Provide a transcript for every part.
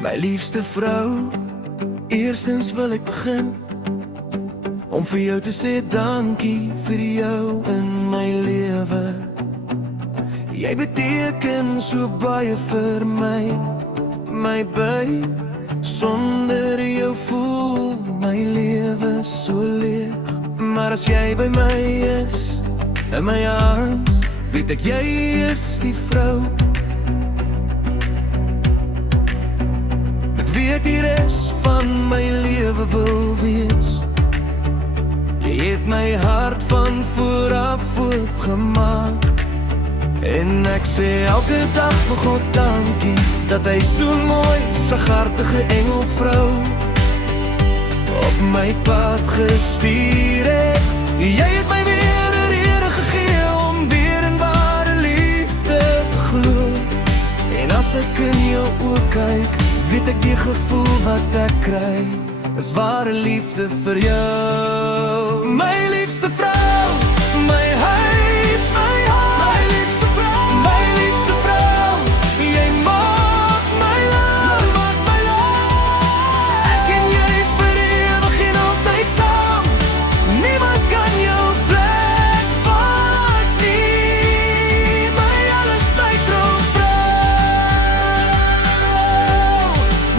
My liefste vrou, eerstens wil ek begin om vir jou te sê dankie vir jou in my lewe. Jy beteken so baie vir my, my babe. Sonder jou voel my lewe so leeg. Maar as jy by my is, in my arms, weet ek jy is die vrou met wie ek die res van my lewe wil wees. Jy het my hart van vooraf oopgemaak, en ek sê elke dag vir God dankie, dat hy so'n mooi, saghartige engelvrou op my pad gestuur het. Jy het my weer 'n rede gegee om weer in ware liefde te glo. En as ek in jou oë kyk, weet ek die gevoel wat ek kry is ware liefde vir jou. My liefste vrou, my huis, my hart, my liefste vrou, my liefste vrou. Jy maak my love, maak my love. Ek en jy vir ewig en altyd saam. Niemand kan jou plek vat nie. My alles, my trouvrou.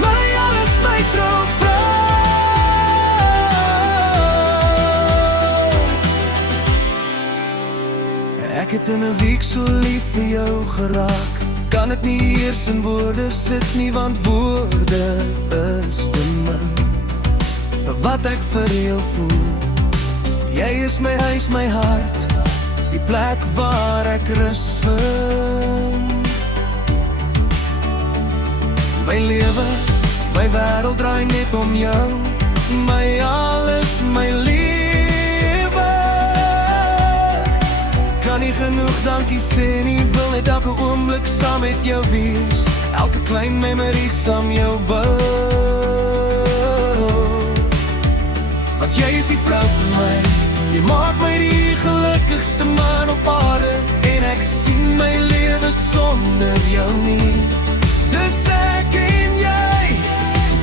My alles, my trouvrou. Ek het in 'n week so lief vir jou geraak. Kan het nie eers in woorde sit nie, want woorde is te min vir wat ek vir jou voel. Jy is my huis, my hart, die plek waar ek rus vind. My lewe, my wêreld draai net om jou. My alles, my lewe. Kan nie genoeg dankie sê nie, wil net elke oomblik saam met jou wees. Elke klein memory saam jou bou. Want jy is die vrou vir my. Jy maak my die gelukkigste man op aarde, en ek sien my lewe sonder jou nie. Dus ek en jy,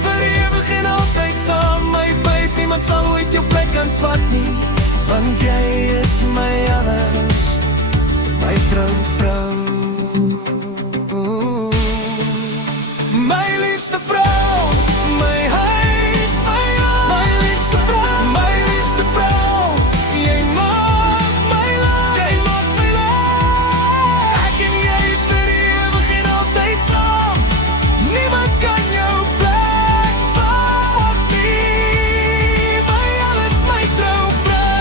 vir ewig en altyd saam, my babe. Niemand sal ooit jou plek kan vat nie, want jy is my alles, my trouvrou. My liefste vrou, my huis, my hart, my liefste vrou, my liefste vrou. Jy maak my love, jy maak my love. Ek en jy vir ewig en altyd saam. Niemand kan jou plek vat nie. My alles, my trouvrou.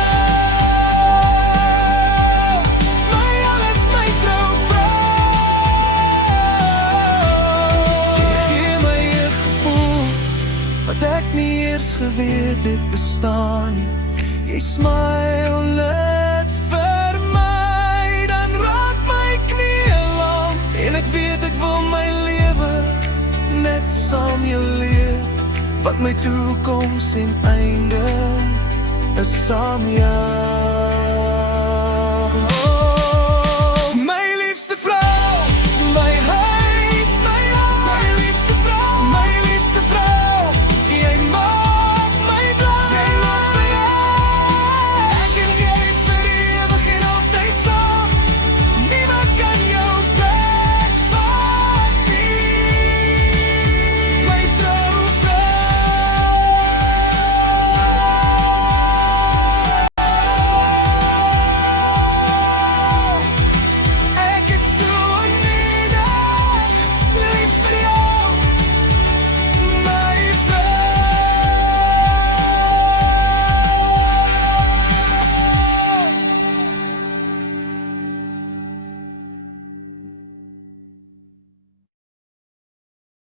My alles, my trouvrou. Jy gee my 'n gevoel wat ek nie eers geweet het bestaan nie. Jy smile net vir my, dan raak my knieë lam. En ek weet ek wil my lewe net saam jou leef, want my toekoms en einde is saam jou.